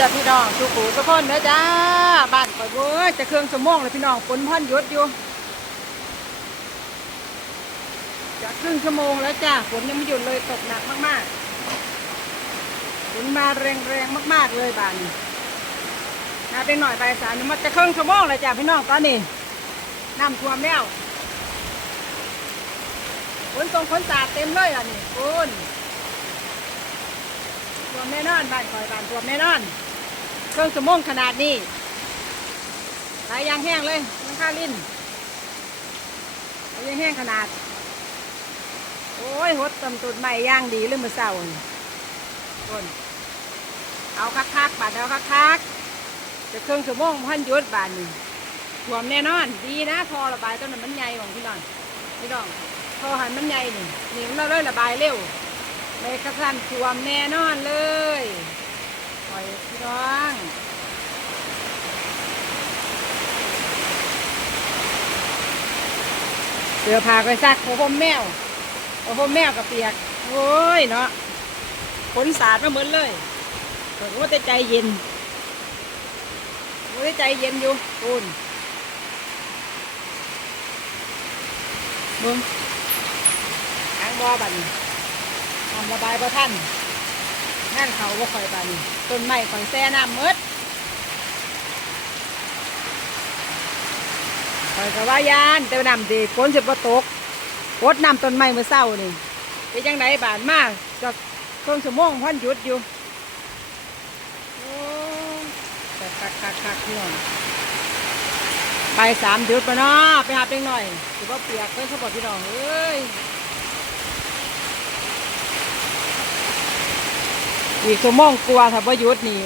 จ้าพี่น้องทุกผู้ทุกคนเด้อจ้าบ้านก่อยเว้ยจะเครื่องสมองเลยพี่น้องฝนพ่อนหยุดอยู่จะครึ่งชั่วโมงแล้วจ้าฝนยังไม่หยุดเลยตกหนักมากๆฝนมาแรงๆมาก ๆเลยบ้านนาเป็นหน่อยใบายสารนี่มันจะเครึ่องชั่วโมงเลยจ้าพี่น้องตอนนี้น้ำท่วมแล้วฝนตรงฝนสาดเต็มเลยอะนี่คุณท่วมแน่นอนบ้านคอยบ้านท่วมแน่นอน เครื่องสมงขนาดนี้สายยางแห้งเลยยังค่าลิ้นสายยางแห้งขนาด โอ้ยหดตำตุดใหม่ย่างดีเลยมือเศร้านี่คนเอาคักๆบาดเอาคักๆจะเครื่องสมงพันยุดบานนี่ท่วมแน่นอน ดีนะทอระบายต้นมันใหญ่ของพี่น้องพี่น้องทอหันมันใหญ่นี่หนี่มันเลยระบายเร็วในกระสันท่วมแน่นอนเลยปล่อยพี่น้อง เสือพาไปซักโอ้โหแมวโอ้โหแมวกับเปียก โอ้ยเนาะฝนสาดมาเหมือนเลยผมว่าใจเย็นว่าใจเย็นอยู่คุณมึงทางบ่อบันทำระบายประท่านงานเขาว่าคอยบานี่ต้นไม้คอยแซ่น้ำมืด คอยกว่ายานแต่ว่าน้ำดีฝนจะบ่ตกโคดน้ำต้นไม้เมื่อเช้านี่เป็นจังไดบานมากจะเครื่องสมองพันหยุดอยู่โอ้แต่คักคักคักพี่น้องไปสามหยุดปะเนาะไปหาเพียงหน่อยถือว่าเปียกเพื่อนเขาบอกพี่น้องเอ้ยอีกชั่วโมงกลัวถ้าประยุทธ์นี่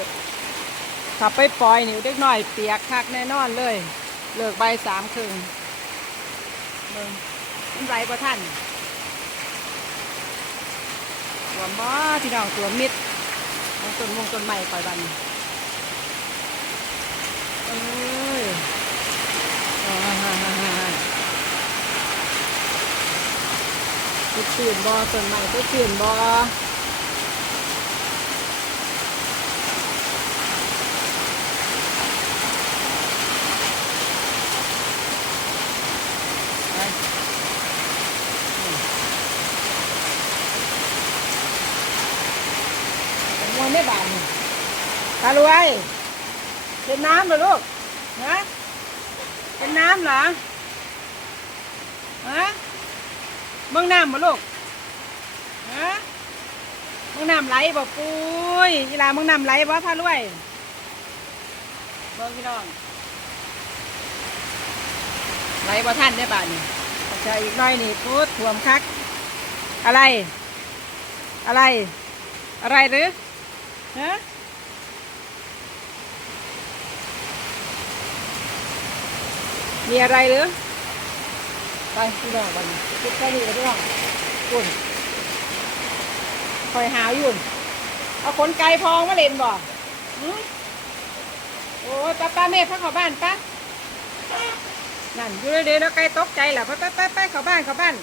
ถ้าไปปล่อยนี่เด็กน้อยเปียกคักแน่นอนเลย เลิกใบสามครึ่งเบิ่งมันไหลประท่านตัวมอพี่น้องตัวมิดของต้นมงต้นใหม่ปล่อยบันเอ้ยตื่นบอต้นใหม่ไปตื่นบอ มวนไม่บานนี่ตารวยเป็นน้ำเหรอลูกฮะเป็นน้ำเหรอฮะเมืองน้ำเหรอลูกฮะเมืองน้ำไหลบ่ปุ้ยยีลาเมืองน้ำไหลบ่พารวยเบิ่งพี่น้องไหลบ่ท่านได้บ้านนี่ใช่อีกน้อยนี่พูดถ่วมคัก อะไร อะไร อะไรหรือ ฮะมีอะไรหรือไปพี่น้องบันพุดแค่นี้เลยพี่น้องคุณคอยหาอยู่เอาขนไก่พองมาเล่นบ่โอ้ป้าป้าแม่พักเข้าบ้านป้านั่นอยู่เดี๋ยๆแล้วไก่ตกใจแหละไปไปไปไปเข้าบ้านเข้าบ้าน